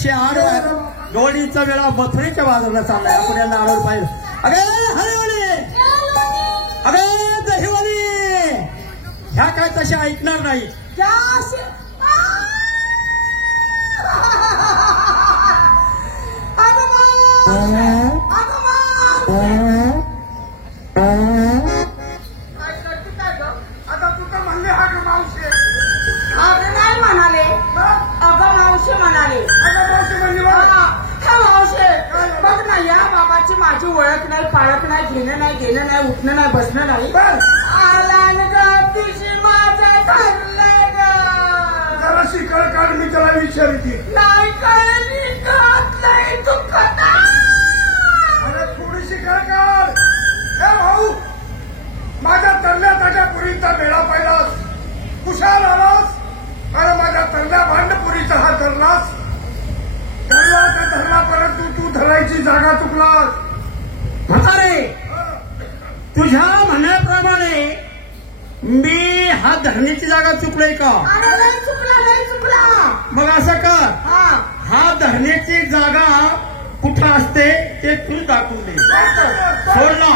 108 गवळीचा वेळा मथुरेच्या बाजूला चाललाय. आपण या नारळ पाहिजे. अगे हरिवली, अगे दहिवली, ह्या काय तशा ऐकणार नाही. माझी ओळख नाही, पाळख नाही, घेणं नाही, गेलं नाही, उठणं नाही, बसणं नाही. माझं ठरलंय ग. जरा शिकळ काढ, मी त्याला विचारते. नाही नाही दुखत. अरे थोडी शिकळ काढ. हे भाऊ, माझ्या तरल्या ताज्या पुरीचा मेळा पाहिलास, कुशाल आलास. अरे माझ्या तरल्या भांडपुरीचा हा धरलास. धरला परंतु तू धरायची जागा चुकलास. म्हातारे, तुझ्या म्हणण्याप्रमाणे मी हा धरण्याची जागा चुकलोय का? चुकला. मग असं कर, हा धरण्याची जागा कुठं असते ते तू दाखवून दे. सोड ना.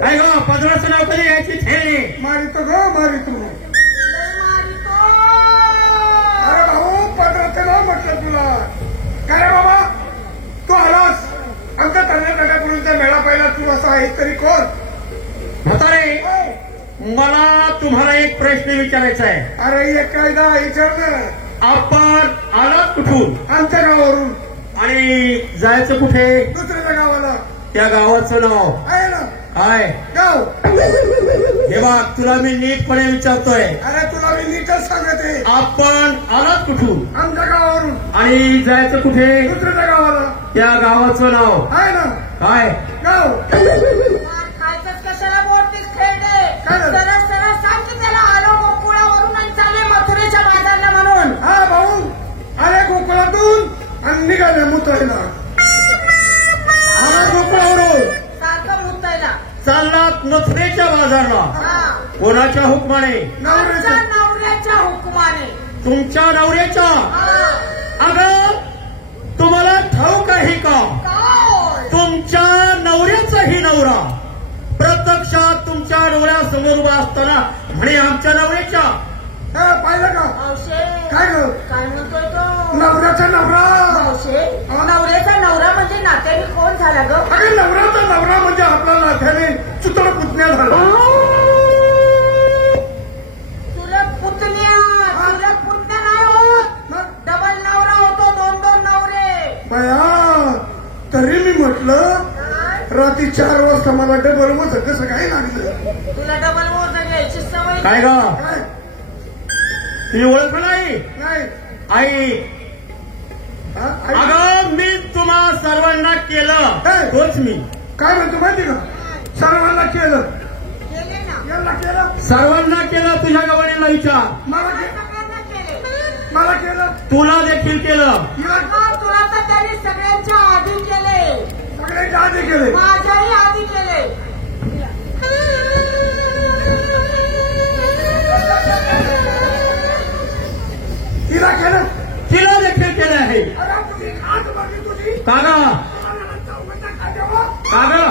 काय ग पदराचं नाव कधी यायची ठेणे मारितो ग मारितो. अरे भाऊ, पदराचं नाव म्हटलं तुला. काय बाबा, तू आलास आमच्या तरण्याकडून मेळा पाहिला. तू असा आहेस तरी कोण? म्हातारे, मला तुम्हाला एक प्रश्न विचारायचा आहे. अरे एक कायदा विचार ना. आपण आलात कुठून? आमच्या गावावरून. आणि जायचं कुठे? दुसऱ्या गावाला. त्या गावाचं नाव आहे ना काय? गाव. हे बघ, तुला मी नीटपणे विचारतोय. अरे तुला मी नीटच सांगते. आपण आलात कुठून? आमच्या गावावरून. आणि जायचं कुठे? दुसऱ्या गावाला. त्या गावाचं नाव आहे ना काय? गाव. खायचंच कशाला बोलतेस खेळणे? सरळ सरळ सांग की त्याला आलो गोकुळावरून आणि चालले मथुरेच्या बाजारला म्हणून. हा भाऊ, अरे गोकुळातून आणि निघाले मुतायला. अरे गोकुळावरून सारखं मुतायला चाललात मथुरेच्या बाजारला. कोणाच्या हुकमाने? नवऱ्याच्या हुकमाने. तुमच्या नवऱ्याच्या? अगं, तुम्हाला ठाऊक आहे का तुमच्या नवऱ्याचाही नवरा प्रत्यक्षात तुमच्या डोळ्यासमोर उभा असताना म्हणे आमच्या नवऱ्याच्या? पाहिलं का? काय ग? काय म्हणतोय तो? नवऱ्याचा नवरा. नवऱ्याचा नवरा म्हणजे नात्याने कोण झाला ग? अरे नवऱ्याचा नवरा म्हणजे आपला नात्याने चुतळ पुतण्या झाला. चुलत पुतण्या नाही होत, डबल नवरा होतो. 2 नवरे. बया, तरी मी म्हटलं रात्री 4 वाजता मला डबल मोज कसं काय लागलं? तुला डबल मोज घ्यायची सवय काय ग? ती ओळख नाही आई. अगं, मी तुम्हा सर्वांना केलं तोच मी. काय म्हणतो माहिती का? सर्वांना केलं. केले ना. याला केलं. सर्वांना केलं. तुझ्या गवळीला विचार. मला केलं. तुला देखील केलं. तुला तर त्यांनी सगळ्यांच्या आधी केले. सगळ्यांच्या आधी केले. माझ्याही आधी केले. तिला केलं. तिला देखील केलं आहे. कागा कागा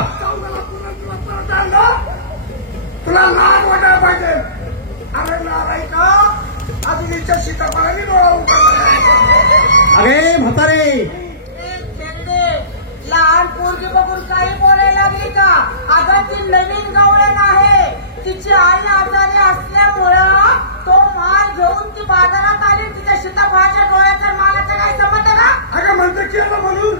तुला लाज वाटायला पाहिजे. अरे नाराय का अजून इच्छा सीताफळाने डोळा. अरे म्हातारे, लहान पोरगी बघून काही बोलायला लागली का? अगं ती नवीन गवळण आहे. तिची आई आजारी असल्यामुळं तो माल घेऊन ती बाजारात आली. तिच्या सीताफळाच्या डोळ्याच्या मालाचं काय संबंध का? अगं म्हणते केलं म्हणून.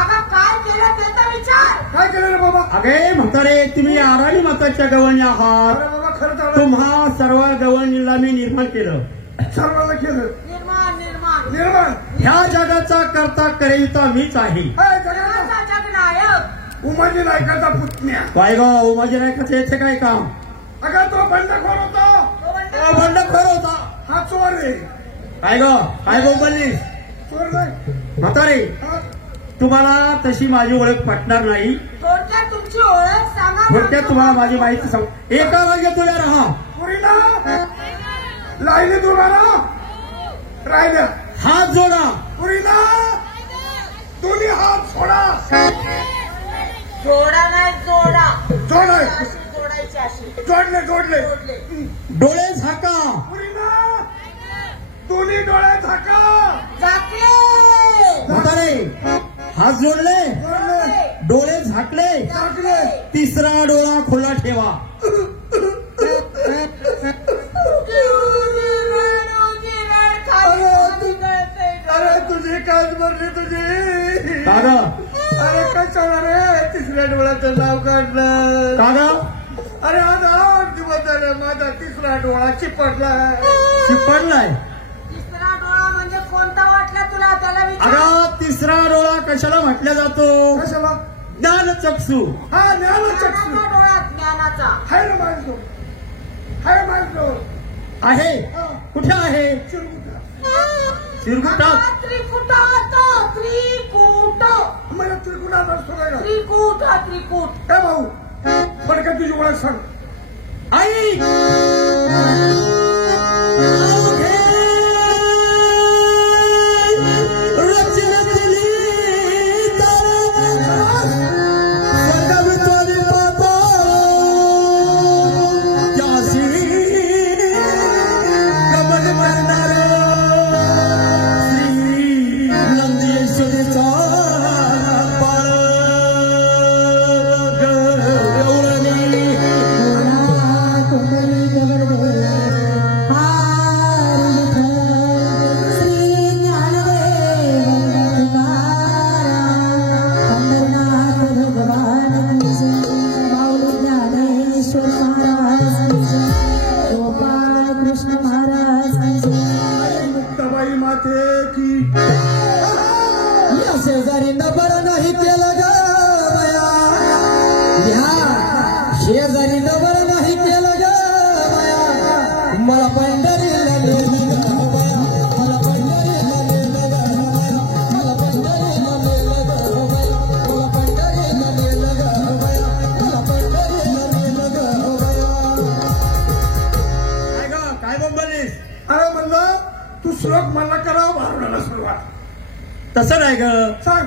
अगं काय केलं ते तर विचार. काय केलं रे बाबा? अगे म्हातारे, तुम्ही आराणी माताच्या गवळणी आहात. तुम्हा सर्व गवळणीला मी निर्माण केलं. सर्वांना केलं. निर्माण ह्या जगाचा करता करिता मीच आहे. जगनायक उमाजी नायकाचा पुतण्या. काय ग उमाजी नायकाचं याचं काय काम? अगं तो बंडखोर होता. बंडखोर होता. हा चोर आहे. काय ग काय गो बोललीस? चोर नाही म्हातारे, तुम्हाला तशी माझी ओळख पटणार नाही. थोडक्यात तुमची ओळख सांगा. थोडक्यात तुम्हाला माझी माहिती सांग. एका जागेत तुला राहा. पुरीला लाईनीत उभा राहा. राहिल्या हात जोडा. पुरीला दोन्ही हात सोडा. जोडा नाही जोडा. जोडाय अशी जोडायची अशी. जोडले जोडले. डोळे झाका. पुरीला दोन्ही डोळे झाका. झाकले. म्हातारे हात जोडले, जोडले डोळे झाकले, झाकले. तिसरा डोळा खुला ठेवा. अरे तुझी काच भरली तुझी. कागा अरे कशाला रे तिसऱ्या डोळ्याचं नाव काढलं. कागा अरे आज 8 दिवस झाले माझा तिसरा डोळा चिपटलाय. शिपडलाय. तिसरा डोळा म्हणजे कोणता वाटला तुला त्याला विचार. अगं तिसरा डोळा कशाला म्हटला जातो? कशाला? ज्ञानचक्षू. हा ज्ञानचक्षू ज्ञानाचा डोळा ज्ञानाचा. हाय रे माणसो. हाय माणसो. आहे. कुठे आहे? शिरगुटात. त्रिकुटात. त्रिकूट. मला त्रिकुणात असतो काय का? त्रिकूट त्रिकूट. ए भाऊ पटकन तुझी ओळख सांग. आई शेजारी नबर नाही केलं ग बया. शेजारी नबर नाही केलं ग बया. मला पंढरीला नेलं ग बया. मला पंढरीला नेलं ग बया. मला पंढरीला नेलं ग बया. मला पंढरीला नेलं ग बया. मला पंढरीला नेलं ग बया. काय ग काय बोंबलीस? अरे म्हणलं तू श्लोक मला करावं भारुडाला सुरुवात. तसं नाही ग. सांग.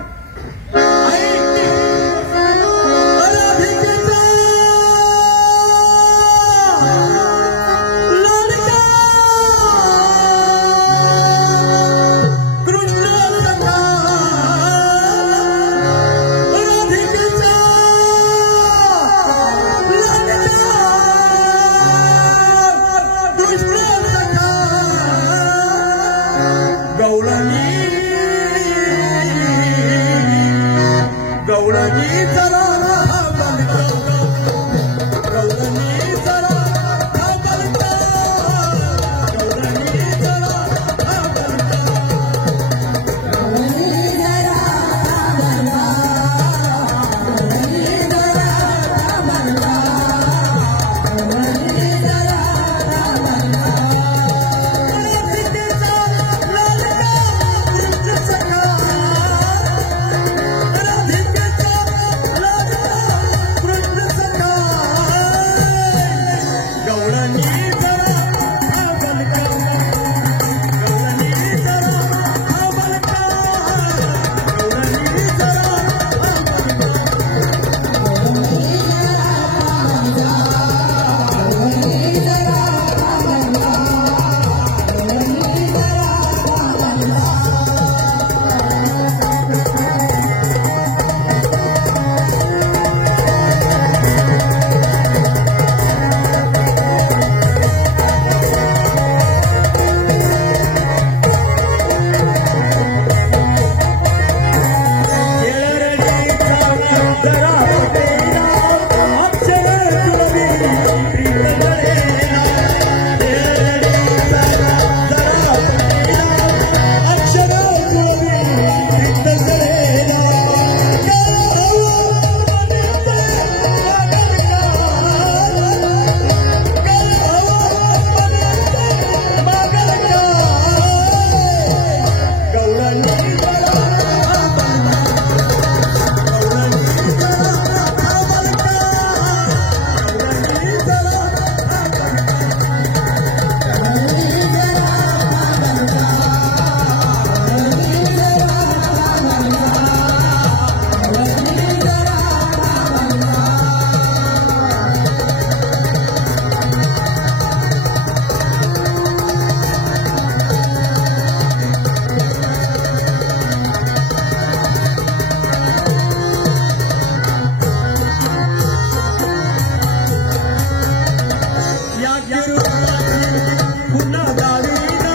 पुन्हा गावीन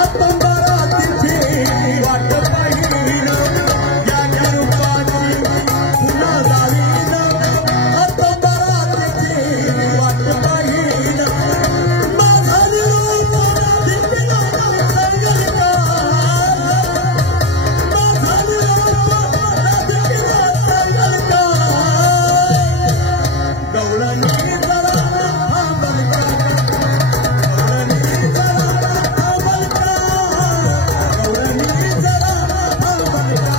आतंबराची वाट पाहिन या रूपाची पुन्हा गावीन आतंबराची वाट पाहिन माझा निरोप दिसला सांगल का माझा निरोप दिसला सांगल का गवळणी जरा थांबल का गवळणी जरा थांबल का गवळणी जरा थांबल का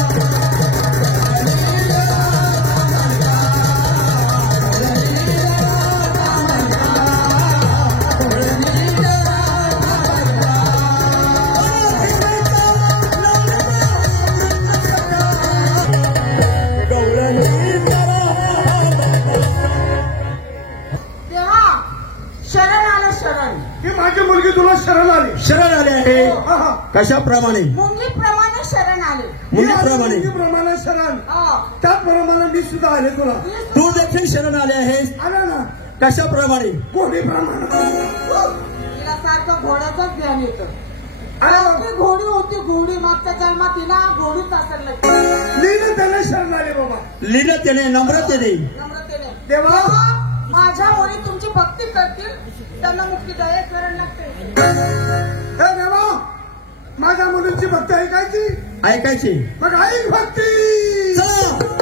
तेव्हा शरण आलं शरण. ही माझी मुलगी तुला शरण आली. शरण आले आहे हा, हा. कशाप्रमाणे मुंगीप्रमाणे शरण आले. मुलीप्रमाणे मुलीप्रमाणे शरण. हो. त्याचप्रमाणे मी सुद्धा आले तुला. तू देखील शरण आले आहेस आला ना कशाप्रमाणे घोडीप्रमाणे. तिला सारखं घोड्याचंच ध्यान येतं. आला. ती घोडी होती घोडी मागच्या जन्मात तिला घोडीच असेल नक्की. लीन त्याला शरण आले बाबा. लीनतेने नम्रतेने नम्रतेने. देवा माझ्या मुली तुमची भक्ती करतील त्यांना मुक्ती दया शरण लागते. हे देवा माझ्या मुलींची भक्ती ऐकायची. ऐकायची मग ऐक भक्ती. चला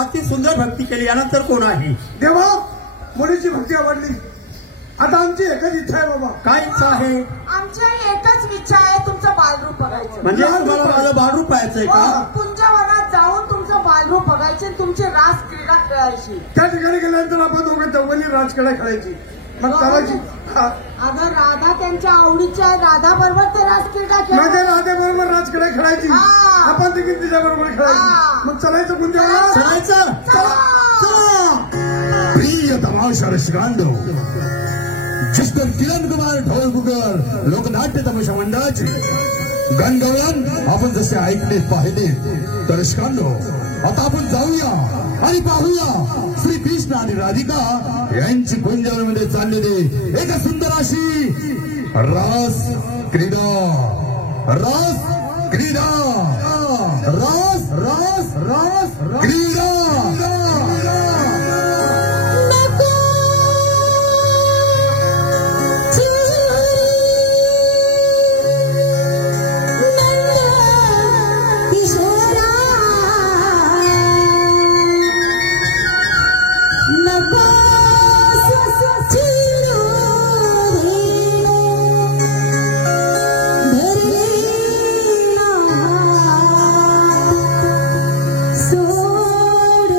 अति सुंदर भक्ती केली. यानंतर कोण आहे? देवा मुलीची भक्ती आवडली. आता आमची एकच इच्छा आहे बाबा. काय इच्छा आहे? आमची एकच इच्छा आहे तुमचं बालरूप बघायचं. म्हणजे तुम्हाला माझं बाळरूप पाहायचंय का? पुंजवनात जाऊन तुमचं बालरूप बघायचे, तुमची रास क्रीडा खेळायची. त्या ठिकाणी गेल्यानंतर आपण दोघं चौघांनी राजकडे खेळायची. मग चालायची. अगं राधा त्यांच्या आवडीच्या आहे, राधा बरोबर ते रास क्रीडा माझ्या खेळ. राधेबरोबर राजकडे खेळायची. हा. आपण देखील तिच्या बरोबर हा. खेळायची. मग चालायचं पुंजवनात. चलायचं. प्रिय तमाशा रसिकांनो, जिस्तर किरण कुमार ढोलपुकर लोकनाट्य तमाशा मंडळाचे गणगवळण आपण जसे ऐकले पाहिले तर रसिकांनो, आता आपण जाऊया आणि पाहूया श्री कृष्ण आणि राधिका यांची कुंजवनामध्ये चाललेली एक सुंदर अशी रास क्रीडा. रास क्रीडा. रास रास रास क्रीडा. सोड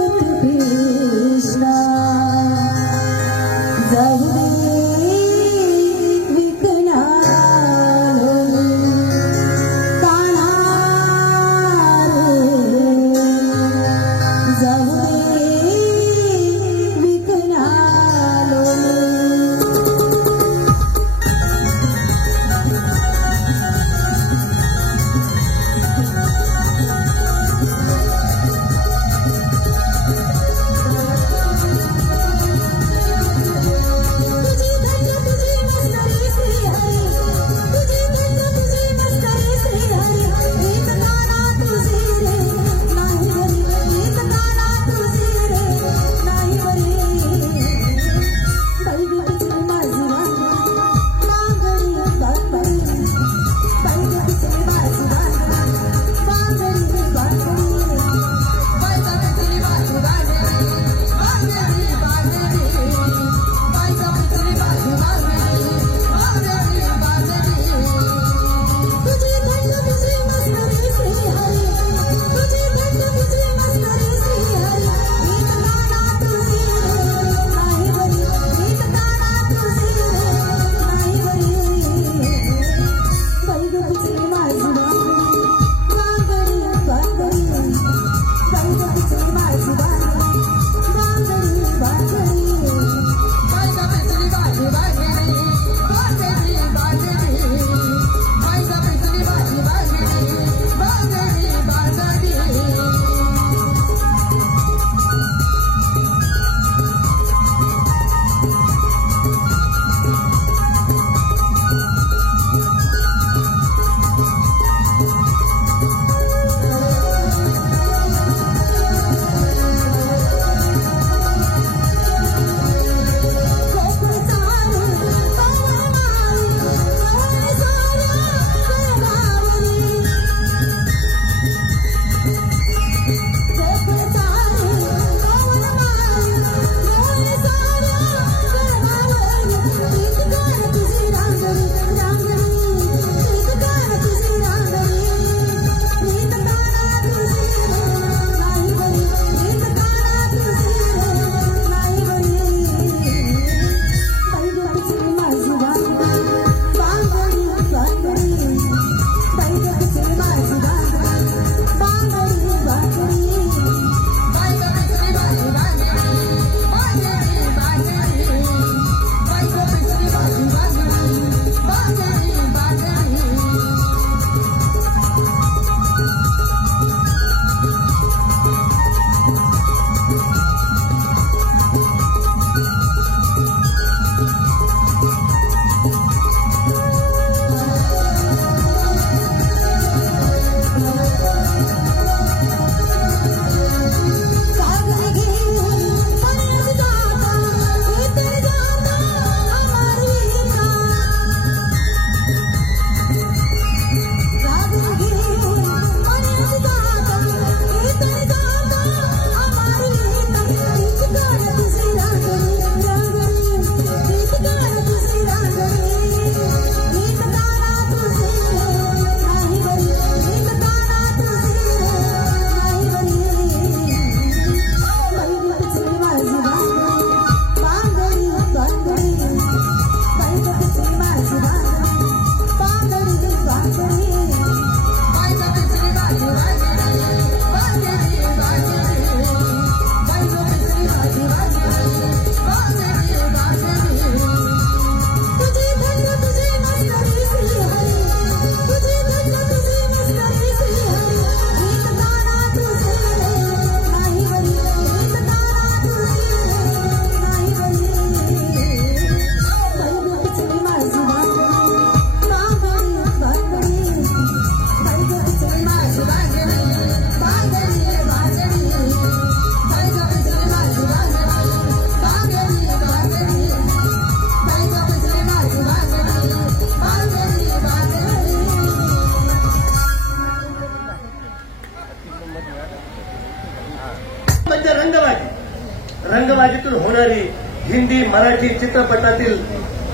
रंगबाजीतून होणारी हिंदी मराठी चित्रपटातील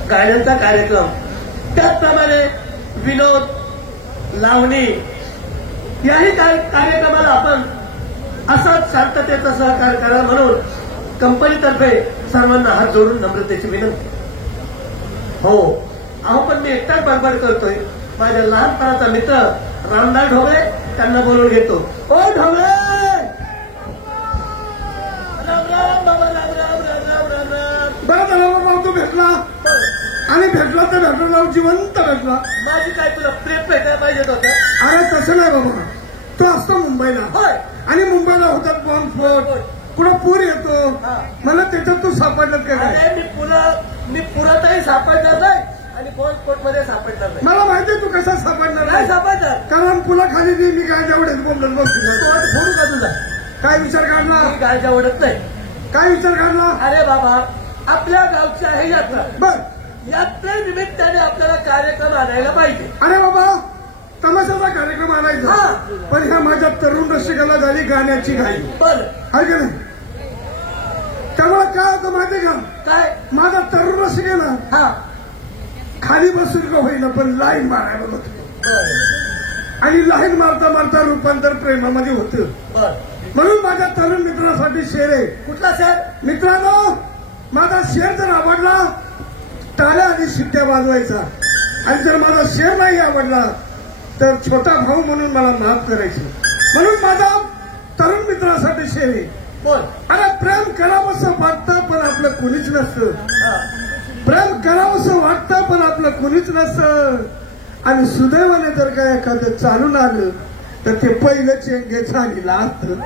गाण्यांचा कार्यक्रम, त्याचप्रमाणे विनोद, लावणी याही कार्यक्रमाला आपण असंच शांततेचं सहकार्य करा म्हणून कंपनीतर्फे सर्वांना हात जोडून नम्रतेची विनंती. हो, अहो पण मी एकटाच बडबड करतोय. माझ्या लहानपणाचा मित्र रामदास ढोबळे त्यांना बोलवून घेतो. ओ ढोबळे, राम राम बाबा, राम राम राम राम राम राम. बरं झालं बाबा तू भेटला, आणि भेटला तर भेटला, जिवंत भेटला. माझी काय तुला प्रेम भेटायला पाहिजे होतं? अरे तसं नाही बाबा, तो असतो मुंबईला, होय. आणि मुंबईला होतात बॉम्बस्फोट, कुठं पूर येतो, मला त्याच्यात तू सापडलं का काय? अरे मी पुरातही सापडणार नाही आणि बॉम्बस्फोट मध्ये सापडणार नाही. मला माहितीये तू कसा सापडणार काय नाही, सापडणार? कारण पुला खाली गेली काय तेवढेच बोंबलत बसली. फोडू का तुझा? काय विचार काढला, मी गायच्या ओढत नाही. काय विचार काढला? अरे बाबा, आपल्या गावची आहे यात्रा. बर, यात्रेनिमित्ताने आपल्याला कार्यक्रम आणायला पाहिजे. अरे बाबा तमाशाचा कार्यक्रम आणायचा, पण ह्या माझ्या तरुण रसिकाला झाली गाण्याची घाई, बरं, आहे का नाही? त्यामुळे काय होतं माहिती का, काय? माझा तरुण रसिक आहे ना, हा, खाली बसून का होईना पण लाईन मारायला होतं, आणि लाईन मारता मारता रूपांतर प्रेमामध्ये होतं. बर. म्हणून माझ्या तरुण मित्रासाठी शेर आहे. कुठला सर? मित्रांनो, माझा शेर जर आवडला टाळ्या आणि शिट्ट्या वाजवायचा, आणि जर माझा शेर नाही आवडला तर छोटा भाऊ म्हणून मला माफ करायचं. म्हणून माझा तरुण मित्रासाठी शेर आहे. बोल. अरे प्रेम करावंसं वाटतं पण आपलं कुणीच नसतं, प्रेम करावंसं वाटतं पण आपलं कुणीच नसतं, आणि सुदैवाने जर काय एखादं चालून आलं तर ते पहिलं चेंगे चालीला असतं.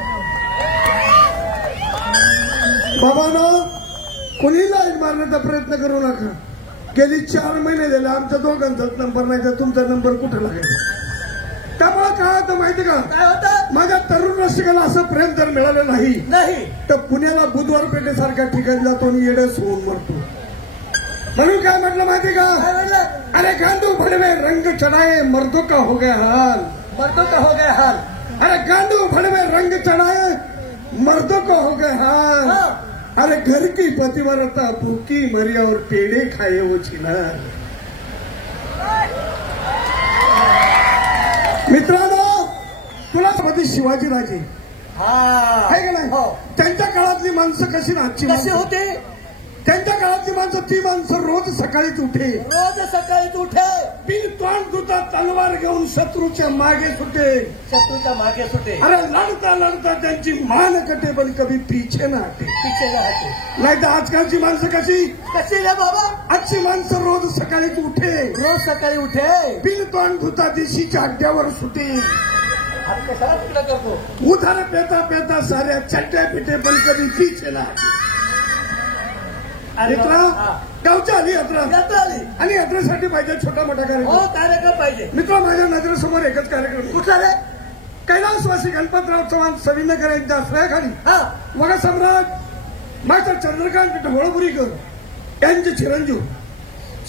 बाबांनो, कोणी लाईन मारण्याचा प्रयत्न करू नका. गेली 4 महिने झाले आमच्या दोघांचाच नंबर नाही, तर तुमचा नंबर कुठे लागायचा? त्यामुळे काय होतं माहिती का, काय होतं? माझ्या तरुण रसिकाला असं प्रेम जर मिळालं नाही तर पुण्याला बुधवार पेठेसारख्या ठिकाणी जातो आणि येडस होऊन मरतो. म्हणून काय म्हटलं माहिती का, काय म्हणलं? अरे गांडू भडवे रंग चढाए मर्दों का हो गया हाल, मर्दों का हो गया हाल. अरे गांडू भडवे रंग चढ़ाए मर्दों को हो गए हाल, अरे घर की पतिव्रता भूखी मरी और पेड़े खाए वो चिनार. मित्रांनो, तुला मध्ये शिवाजीराजे आहे का नाही, त्यांच्या काळातली माणसं कशी ना आजची कशी होते? त्यांच्या काळातली माणसं, ती माणसं रोज सकाळीच उठे, रोज सकाळीच उठे, बिन तोंड धुता तलवार घेऊन शत्रूच्या मागे सुटे, शत्रूच्या मागे सुटे. अरे लढता लढता त्यांची मान कटे पण कभी पीछे ना हटे. पिछे राहते. नाही तर आजकालची माणसं कशी रे बाबा? आजची माणसं रोज सकाळीच उठे, रोज सकाळी उठे, बिन तोंड धुता दिशीच्या अड्ड्यावर सुटे, आणि कशाला तिकडे करतो? उधार पेता पेता साऱ्या चट्ट्या पिटे पण कधी पीछे ना हटे. मित्रा, गावच्या आली यात्रा, आणि यात्रेसाठी पाहिजे छोटा मोठा कार्यक्रम. कार्यक्रम पाहिजे. मित्र, माझ्या नजरेसमोर एकच कार्यक्रम. कुठला रे? कैलासवासी गणपतराव चव्हाण सविनगर यांच्या आश्रयाखाली वगा सम्राट मास्टर चंद्रकांत ढवळपुरीकर यांचे चिरंजीव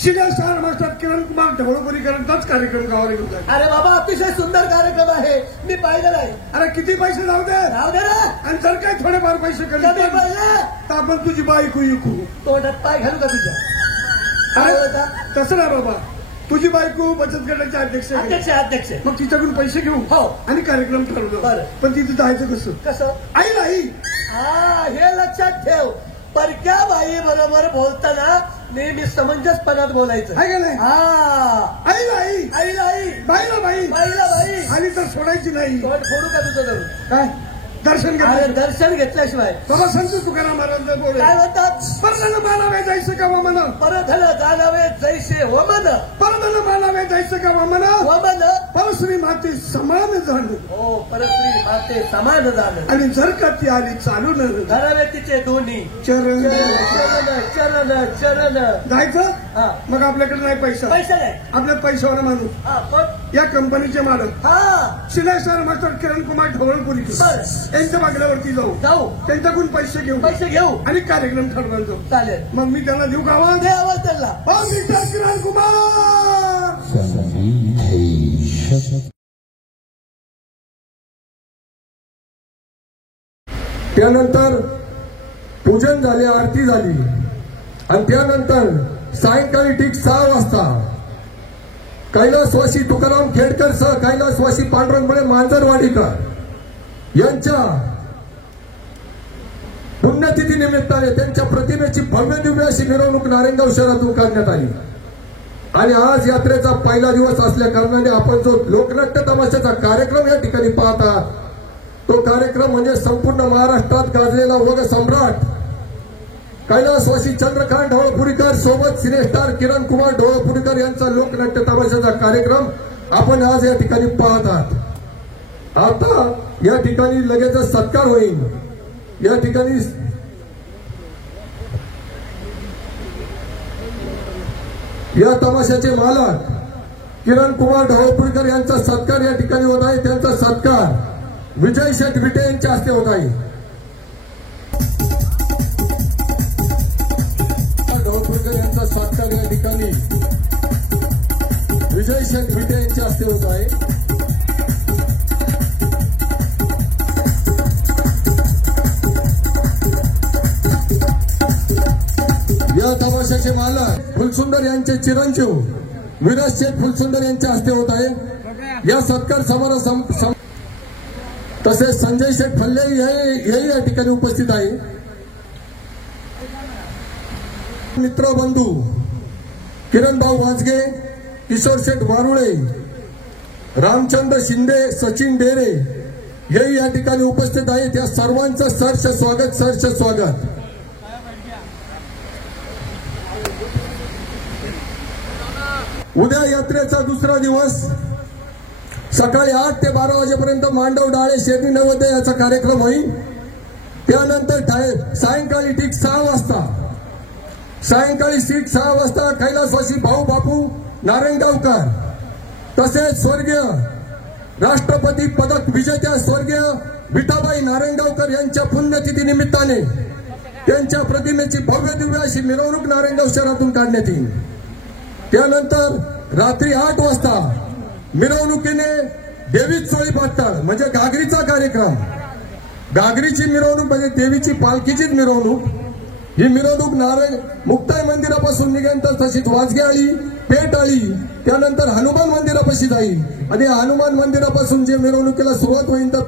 senior star master Kiran Kumar ढवळपुरीकरांचाच कार्यक्रम गावाला घेऊन जायचा. अरे बाबा, अतिशय सुंदर कार्यक्रम आहे, मी पाहिलेला आहे. अरे किती पैसे जाऊ दे, राहू दे ना. आणि जर काय थोडेफार पैसे कमी कमी पडले तर आपण तुझी बायको विकू. तोंडात पाय घालू का तुझ्या? अरे तसं ना बाबा, तुझी बायको बचत गटाचे अध्यक्ष आहे. अध्यक्ष. मग तिच्याकडून पैसे घेऊ आणि कार्यक्रम ठरवलं. बरं. पण तिथे जायचं कसं? कसं? आई नाही, हे लक्षात ठेव. परक्या बाई बरोबर बोलताना नेहमी समंजसपणात बोलायचं, आहे का नाही? आई नाही, आईला आई, बाईला बाई, बाईला बाई. आली तर सोडायची नाही. तोंड फोडू का तुझं धरून? काय दर्शन अरे घेतलं? दर्शन घेतल्याशिवाय बाबा संत तुकाराम महाराज बोल काय म्हणतात? परधन मानावे जायचं का वामन, परधन जाणावे जैसे वमन, परधन मानावे जायचं का वामन, वमन परश्री माते समान झालं. हो, परश्री माते समान झालं. आणि जर का ती आली चालून धरावे तिचे दोन्ही चरण चरण चरण चरण. जायचं. हा. मग आपल्याकडे नाही पैसा, पैसे नाही. आपल्या पैशावाला माणूस, पण या कंपनीचे मालक senior star master Kiran Kumar ढवळपुरीकर यांच्या बागल्यावरती जाऊ, त्यांच्याकडून पैसे घेऊ आणि कार्यक्रम ठरवून जाऊ. चालेल. मग मी त्यांना देऊ का आवाज? आवाज त्यांना. हो मिस्टर किरण कुमार. त्यानंतर पूजन झाले, आरती झाली आणि त्यानंतर सायंकाळी ठीक 6 वाजता कैलासवासी तुकाराम खेडकर सह कैलासवासी पांडुरंग मांजरवाडीकर यांच्या पुण्यतिथी निमित्ताने त्यांच्या प्रतिमेची भव्य दिव्य अशी मिरवणूक नारायणगाव शहरातून काढण्यात आली आणि आज यात्रेचा पहिला दिवस असल्या कारणाने आपण जो लोकनाट्य तमाशाचा कार्यक्रम या ठिकाणी पाहत आहात तो कार्यक्रम म्हणजे संपूर्ण महाराष्ट्रात गाजलेला वग सम्राट कैलासवासी चंद्रकांत ढवळपुरीकर सोबत सिनेस्टार किरण कुमार ढवळपुरीकर यांचा लोकनाट्य तमाशाचा कार्यक्रम आपण आज या ठिकाणी पाहत आहात। आता या ठिकाणी लगेचच सत्कार होईल। या ठिकाणी या तमाशाचे मालक किरण कुमार ढवळपुरीकर यांचा सत्कार या ठिकाणी होत आहे। त्यांचा सत्कार विजय शेठ विटे यांच्या हस्ते होत आहे। ढवळपुरीकर यांचा सत्कार या ठिकाणी विजय शेठ विटे यांच्या हस्ते होत आहे। या तमाशाचे मालक फुलसुंदर यांचे चिरंजीव विराज शेठ फुलसुंदर यांच्या हस्ते होत आहे। या सत्कार समारोह तसेच संजय शेठ फल्ले हेही या ठिकाणी उपस्थित आहे। मित्र बंधू किरण भाऊ वाजगे, किशोर शेठ वारुळे, रामचंद्र शिंदे, सचिन डेरे हेही या ठिकाणी उपस्थित आहे। त्या सर्वांचं सहर्ष स्वागत। उद्या यात्रेचा दुसरा दिवस सकाळी 8 ते 12 वाजेपर्यंत मांडव डाळे शेती नवोदय याचा कार्यक्रम होईल। त्यानंतर सायंकाळी ठीक 6 वाजता कैलासवासी भाऊ बापू नारायणगावकर तसेच स्वर्गीय राष्ट्रपती पदक विजेत्या स्वर्गीय विठाबाई नारायणगावकर यांच्या पुण्यतिथी निमित्ताने त्यांच्या प्रतिमेची भव्य दिव्य अशी मिरवणूक नारायणगाव शहरातून काढण्यात येईल। त्यानंतर रात्री 8 वाजता मिरवणुकीने देवी चोळी पाटण म्हणजे घागरीचा कार्यक्रम, घागरीची मिरवणूक म्हणजे देवीची पालखीचीच मिरवणूक। ही मिरवणूक नारायण मुक्ताई मंदिरापासून निघेनंतर तशीच वाजगे आली, पेठ आली, त्यानंतर हनुमान मंदिरापाशी जाईल आणि हनुमान मंदिरापासून जे मिरवणुकीला सुरुवात होईल तर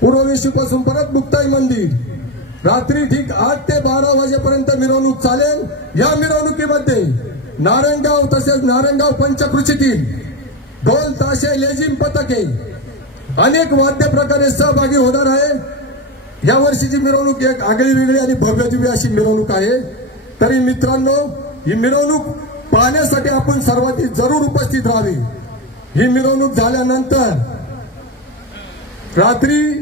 पूर्ववेशीपासून परत मुक्ताई मंदिर रात्री ठीक 8 ते 12 वाजेपर्यंत मिरवणूक चालेल। या मिरवणुकीमध्ये नारायणगाव तसेच नारायणगाव पंचकृषीतील ढोल ताशे लेझिम पथके अनेक वाद्य प्रकारे सहभागी होणार आहे। या वर्षीची मिरवणूक एक आगळी वेगळी आणि भव्य दिव्य अशी मिरवणूक आहे। तरी मित्रांनो ही मिरवणूक पाहण्यासाठी आपण सर्वांनी जरूर उपस्थित राहावे। ही मिरवणूक झाल्यानंतर रात्री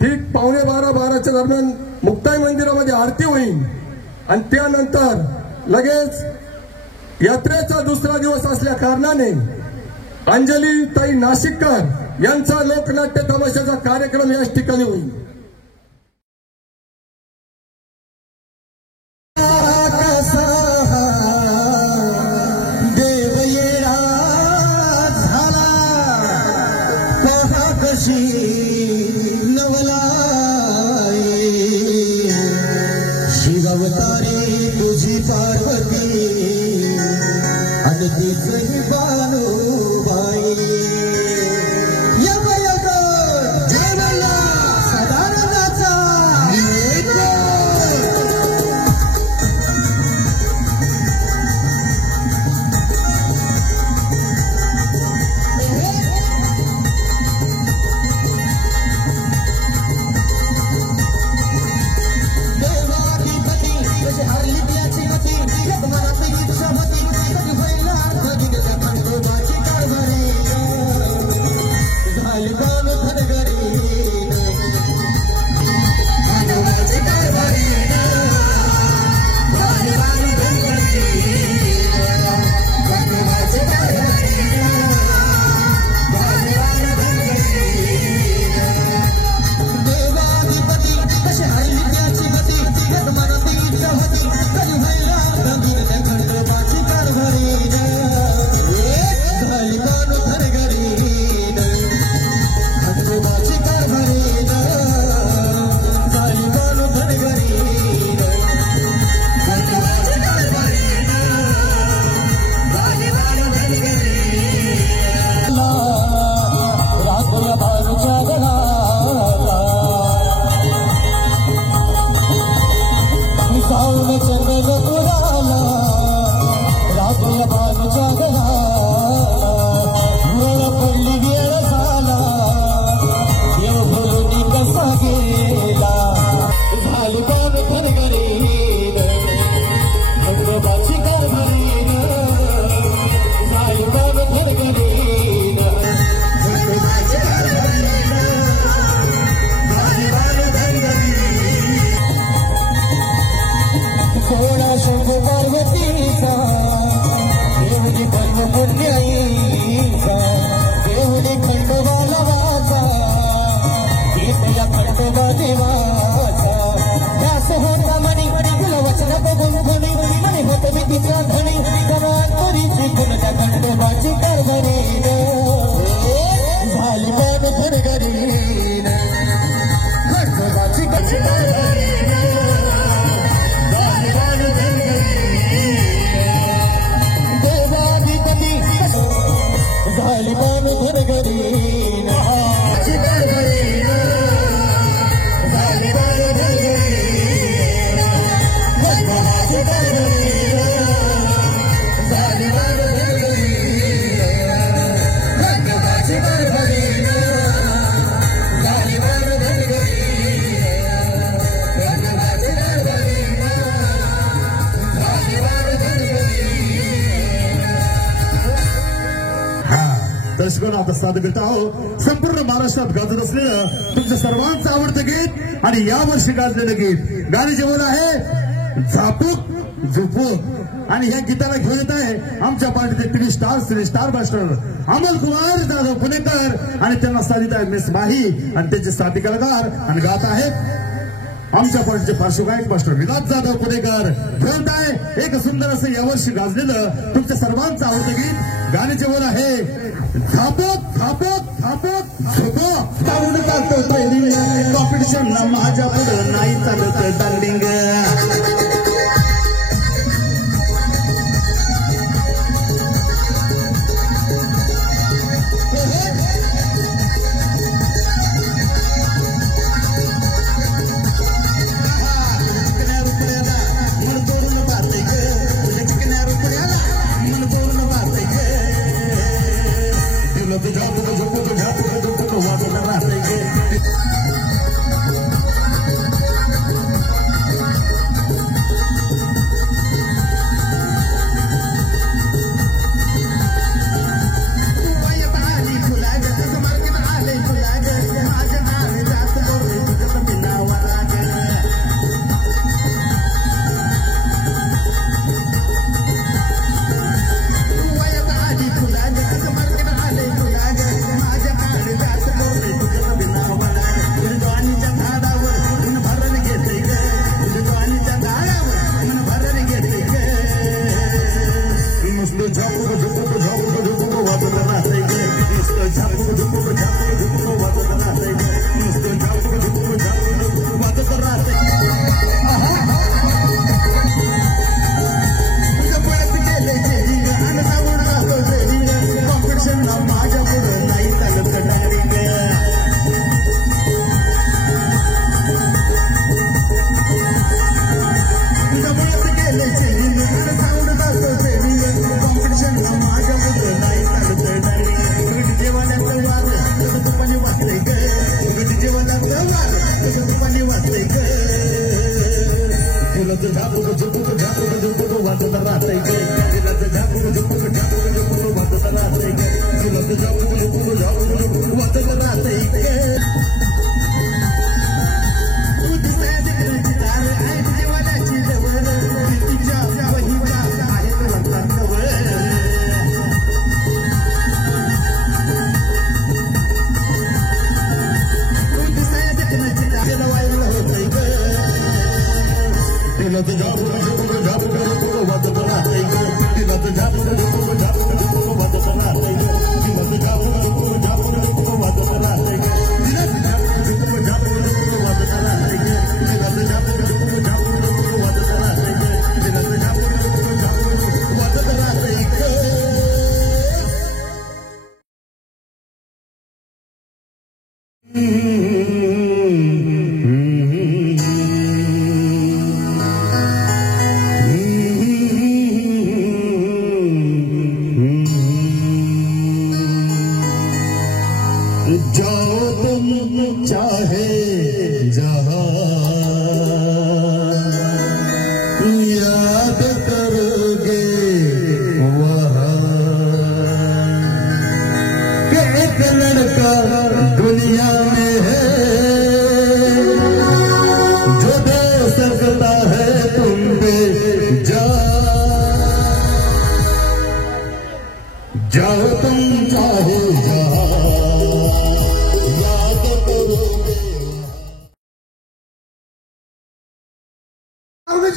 ठीक 11:15-12च्या दरम्यान मुक्ताई मंदिरामध्ये आरती होईल आणि त्यानंतर लगेच यात्रेचा दुसरा दिवस असल्या कारणाने अंजली ताई नाशिककर यांचा लोकनाट्य तमाशाचा कार्यक्रम याच ठिकाणी होईल। शिवअवतारी तुझी पार्वती आणि तिची बानुबाई यवयग जनला सदानंदाचा दर्शकांना आता सादर करत आहोत संपूर्ण महाराष्ट्रात गाजत असलेलं तुमचं सर्वांचं आवडतं गीत आणि यावर्षी गाजलेलं गीत. गाणे जेवण आहे झापूक झुपूक आणि ह्या गीताला घेऊन येत आहे आमच्या पार्टीचे 3 स्टार मास्टर अमोल कुमार जाधव पुणेकर आणि त्यांना साधित आहे मिस माही आणि त्यांचे साथी कलाकार आणि गात आहेत आमच्या पार्टीचे पार्श्वगायक मास्टर विलास जाधव पुणेकर. घेऊन आहे एक सुंदर असं यावर्षी गाजलेलं तुमच्या सर्वांचं आवडतं गीत. गाणे जेवण आहे झापक झापक झापक झोपक पाऊल टाकतो कॉम्पिटिशन ना माझ्या पुढं नाही चालत दांडिंग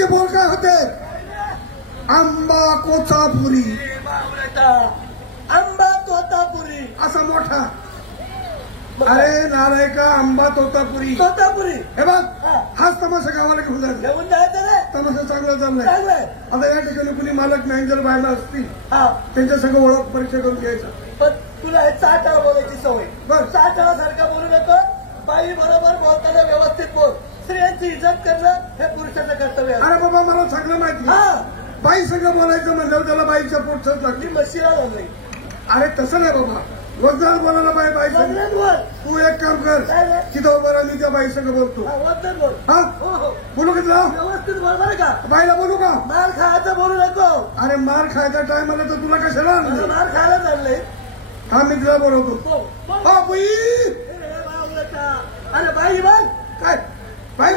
बोल काय होते आंबा कोचापुरी आंबा तोतापुरी असा मोठा अरे नालायका आंबा तोतापुरी तोतापुरी हे बघ हा. हाच तमाशा गावाला घेऊन जायचा घेऊन जायचं रे तमाशा चांगला चाललाय चांगलंय आता या ठिकाणी कुणी मालक मॅनेजर बायला असतील हा त्यांच्या सगळं ओळख परिचय करून घ्यायचा पण तुला हे चाटाळा बोलायची सवय बर. चाटाळासारखं बोलू नको बाई बरोबर बोलताना व्यवस्थित बोल स्त्रियांची इज्जत करणं हे पुरुषाचं कर्तव्य आहे अरे बाबा मला चांगलं माहिती हा बाई संग बोलायचं म्हणल्यावर त्याला बाईच्या पोटच लागली ती मशीला लागली अरे तसं नाही बाबा वजनात बोलायला बाई बाई संग. लग्नात बोल तू एक काम कर काय नाही. तिथं उभं राहा मी त्या बाई संग बोलतो हा, वचन बोल हा हो हो बोलू का तुला व्यवस्थित बोल बरं का बाईला बोलू का मार खायचं बोलू नको अरे मार खायचा टाइम आला तर तुला कशाला मला आणलं? मार खायला चाललंय हा मी तुला बोलवतो हो, हो. हा बाई ए, बावळटा. अरे बाई बोल काय बाई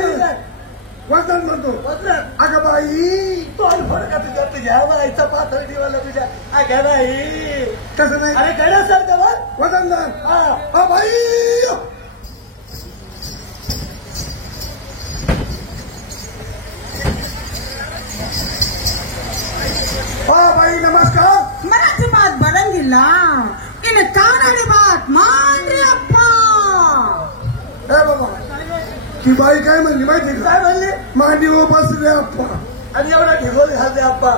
वजनात म्हणतो वचन अगं बाई तोंड फोड का तुझ्या बाईचा पातळ ठेवायला तुझ्या अगं बाई तसं नाही अरे गड्यासारखं बोल वजनदार हा हा बाई हा बाई नमस्कार मराठी बात बदलला इन कानाडी बात मांडरे अप्पा हे बाबा ती बाई काय म्हणली माहिती का काय म्हणली मांडी बसले अप्पा आणि एवढा ढिगोल घालते आप्पा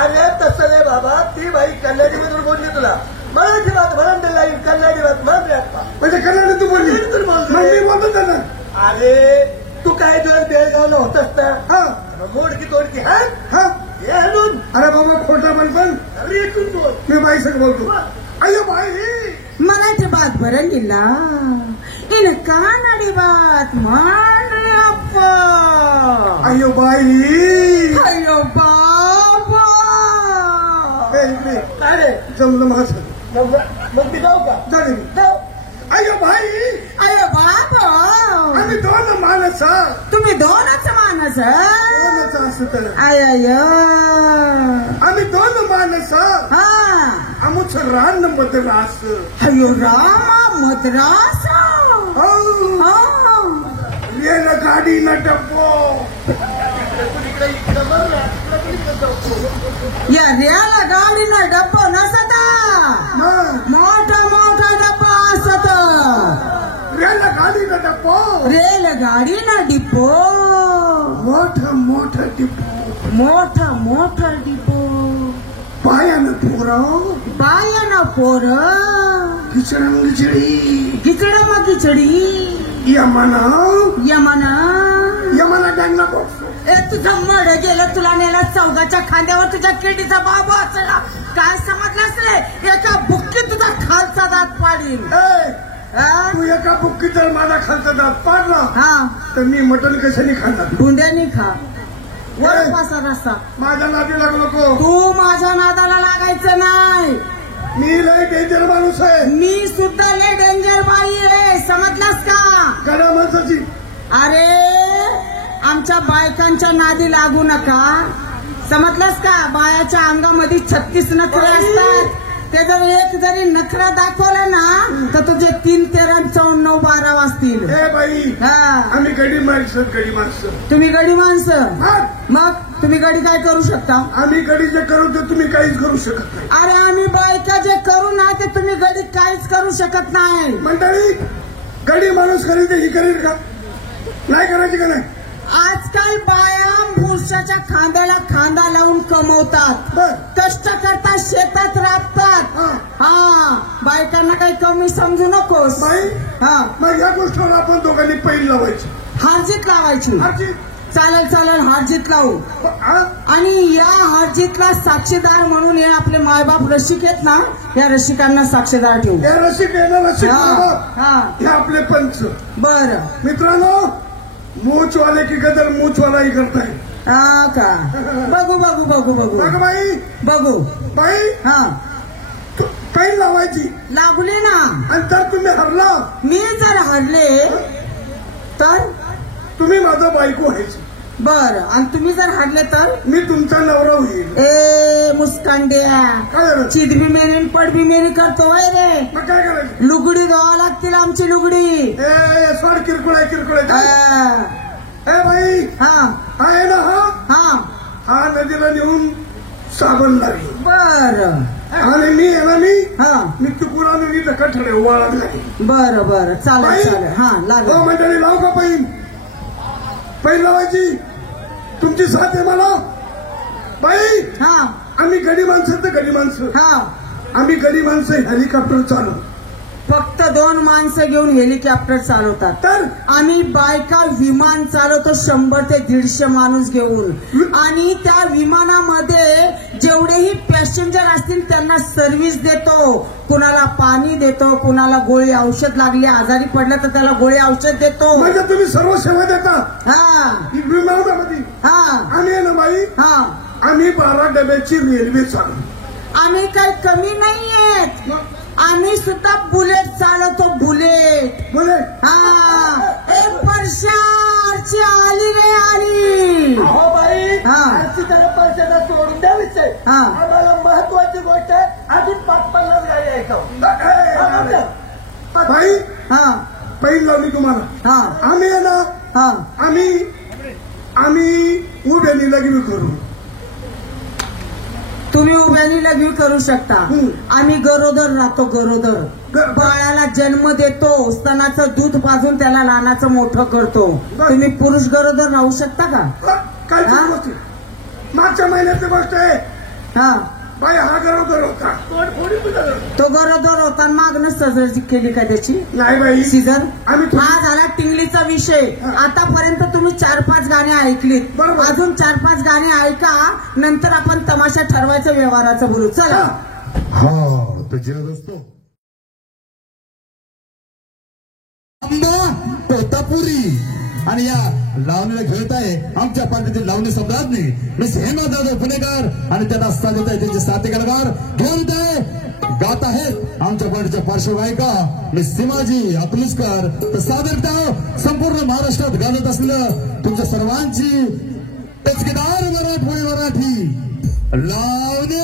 अरे तसं नाही बाबा ती बाई कन्नडी मधून बोलली तुला मराठी बात म्हणून दिला कन्नडी बात म्हणते आप्पा म्हणजे कल्याण तू बोलली तू बोलतो. मग मी बोलतो त्यांना अरे तू काय दिवस बेळगावला होतस ना हा मोडकी तोडकी हा हा हे आणून अरे बाबा खोटा पण अरे इथून बोल मी बाई संग बोलतो अय्यो बाई मराठी बात बदलला इन कानाडी बात मांडरे अप्पा अय्यो बाई अयो बाबा हे इकडे काय रे जमलं माझं मग मी जाऊ का जाणे मी. जाऊ अय्यो बाई अयो बाबा आम्ही दोन माणस तुम्ही दोनच माणस दोनच असत आय आम्ही दोन माणस हा आमचं रान बदल असं अयो रामा मद्रास रेल गाडी न डब्बो या रेल गाडीनं डब्बो नसता मोठा मोठा डब्बा असत रेल गाडी न डब्बो रेलगाडीनं डिपो मोठं डिपो मोठा डिपो पायानं पोरं बायानं पोर खिचडं खिचडी खिचड मग खिचडी यमना यमना डांगला बॉक्स ए तुझं मड गेलं तुला नेला चौगाच्या खांद्यावर तुझ्या किडीचा बाबू असला काय समजलास रे एका बुक्कीत तुझा खालचा दात पाडील हा? तू एका बुक्की जर माझा खालचा दात पाडला हा तर मी मटण कशाने खाणार बुंद्यानी खा वर पासा रस्ता माझ्या नादी लागू नको तू माझ्या नादाला लागायचं नाही मी लय डेंजर माणूस आहे मी सुद्धा लय डेंजर बाई आहे समजलास का कडा माणसाची अरे आमच्या बायकांच्या नादी लागू नका समजलास का बायाच्या अंगामध्ये 36 नखरे असतात ते जर एक जरी नखरा दाखवलं ना तर तुझे 3, 13, 14, 9, 12 वाजतील ए बाई हा आम्ही गडी माणसं तुम्ही गडी माणसं हा, मग तुम्ही गडी काय करू शकता आम्ही गडी जे करू तर तुम्ही काहीच करू शकत नाही अरे आम्ही बायका जे करू ना ते तुम्ही गडी काहीच करू शकत नाही मंडळी गडी माणूस करेल तर ही करेल का नाही करायची का नाही आजकाल बाया पुरुषाच्या खांद्याला खांदा लावून कमवतात बर कष्ट करतात शेतात राबतात हा. हा बायकांना काही कमी समजू नकोस बाई हा मग या गोष्टीवर आपण दोघांनी पैल लावायची हारजीत लावायची आजी चालेल हारजीत लावू हा? आणि या हारजीतला साक्षीदार म्हणून हे आपले मायबाप रसिक आहेत ना या रसिकांना साक्षीदार ठेवू या रसिक येणार रसिक हा बाबा. हा हे आपले पंच बर मित्रांनो मूचवाले की गदर मूचवालाही करताय हा का बघू बघ बाई बघू बाई हा पैल लावायची लागले ना आणि तर तुम्ही हरला मी जर हरले तर तुम्ही माझं बायको व्हायची बर आणि तुम्ही जर हरले तर मी तुमचा नवरा होईल ए मुस्कांड्या काय झालं चिदबी मेरी पडबी मेरी करतो वय रे मग काय करायचं लुगडी धुवा लागतील आमची लुगडी ए सोड किरकोळ आहे ए बाई हा हा आहे ना हा हा हा नदीला नेऊन साबण लागली बर आणि मी येणार हा मी चुकून आलो मी कठडे उभा लागला बरं बरं चालेल चालेल हा लागेल मंडळी लाव का पैन लावायची तुमची साथ आहे मला बाई हा आम्ही गडी माणसं तर गडी माणसं हा आम्ही गडी माणसं हेलिकॉप्टर चालू फक्त 2 माणसं घेऊन हेलिकॉप्टर चालवतात तर आम्ही बायका विमान चालवतो 100 ते 150 माणूस घेऊन आणि त्या विमानामध्ये जेवढेही पॅसेंजर असतील त्यांना सर्व्हिस देतो कुणाला पाणी देतो कुणाला गोळी औषध लागली आजारी पडलं तर त्याला गोळी औषध देतो म्हणजे तुम्ही सर्व सेवा देता हा विमानामध्ये हा आम्ही आहे ना बाई हा आम्ही 12 डब्याची रेल्वे चालू आम्ही काही कमी नाहीयेत आम्ही सुद्धा बुलेट चालवतो बुलेट बोले हा एक वर्षाची आली रे आली हो बाई हा. आजची त्याला परिषदा सोडून द्यावीच आहे हा. आम्हाला महत्वाची गोष्ट आहे आधीच 5-50 गाडी ऐकावं बाई हा पैन लावली तुम्हाला हा आम्ही आहे ना हा आम्ही उभ्यानी लग्न करू तुम्ही उभ्यानी लघवी करू शकता आम्ही गरोदर राहतो गरोदर बाळाला जन्म देतो स्तनाचं दूध पाजून त्याला लहानाचं मोठं करतो तुम्ही पुरुष गरोदर राहू शकता का काय हा? गोष्ट मागच्या महिन्याची गोष्ट आहे हा बाई हा गरोदर होता तो गरोदर होता मागणं सर्जरी केली का त्याची नाही बाई सीझर आम्ही हा झाला टिंगलीचा विषय आतापर्यंत तुम्ही 4-5 गाणी ऐकलीत बरोबर. अजून 4-5 गाणी ऐका नंतर आपण तमाशा ठरवायचं व्यवहाराचं बोलू चला हा तो जिरत असतो आंबा तोतापुरी आणि या लावणीला खेळत आहे आमच्या पार्टीतील लावणी सम्राज्ञी मिस हेमा जाधव पुणेकर आणि त्यांना साथ देत आहे त्यांचे साथी कलाकार घेऊन आहे गात आहेत आमच्या पार्टीच्या पार्श्वगायिका मिस सीमाजी अकलूजकर तर सादर संपूर्ण महाराष्ट्रात गाजत असलेलं तुमच्या सर्वांची टचकेदार मराठी लावणी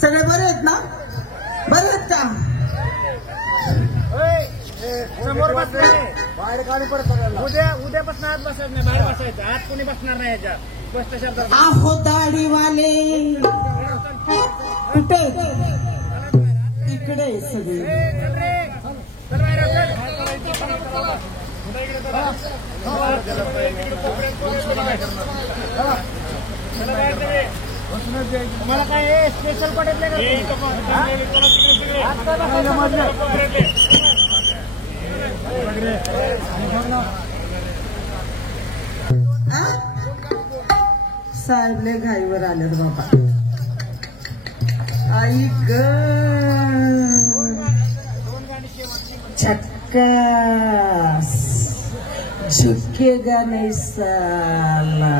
सगळे बरे आहेत ना? बरे आहेत का? समोर बाहेर गाडी पडत उद्यापासून आत बसायचं नाही, बाहेर बसायचं. आत कोणी बसणार नाही याच्यात. स्पष्ट शब्दात. आहो दाढीवाले कुठे? इकडे सगळे. तुम्हाला काय स्पेशल पडेल साहेब लय घाईवर आलेत बाबा. आई ग झक्कास झुकेगा नहीं साला.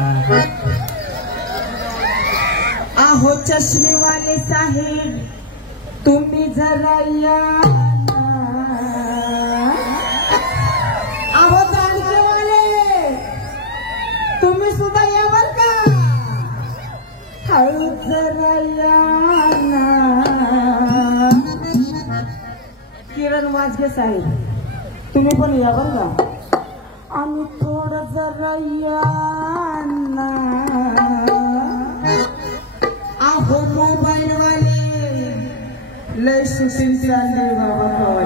आहो चष्मे वाले साहेब तुम्ही जरा या ना. आहो दाढके वाले तुम्ही सुद्धा या बर का. हळू जरा या ना. किरण वाजगे साहेब तुम्ही पण या बर का. आणि थोडं जरा या ना. आहो मोबाईल वाले लय शूटिंग चालली बाबा.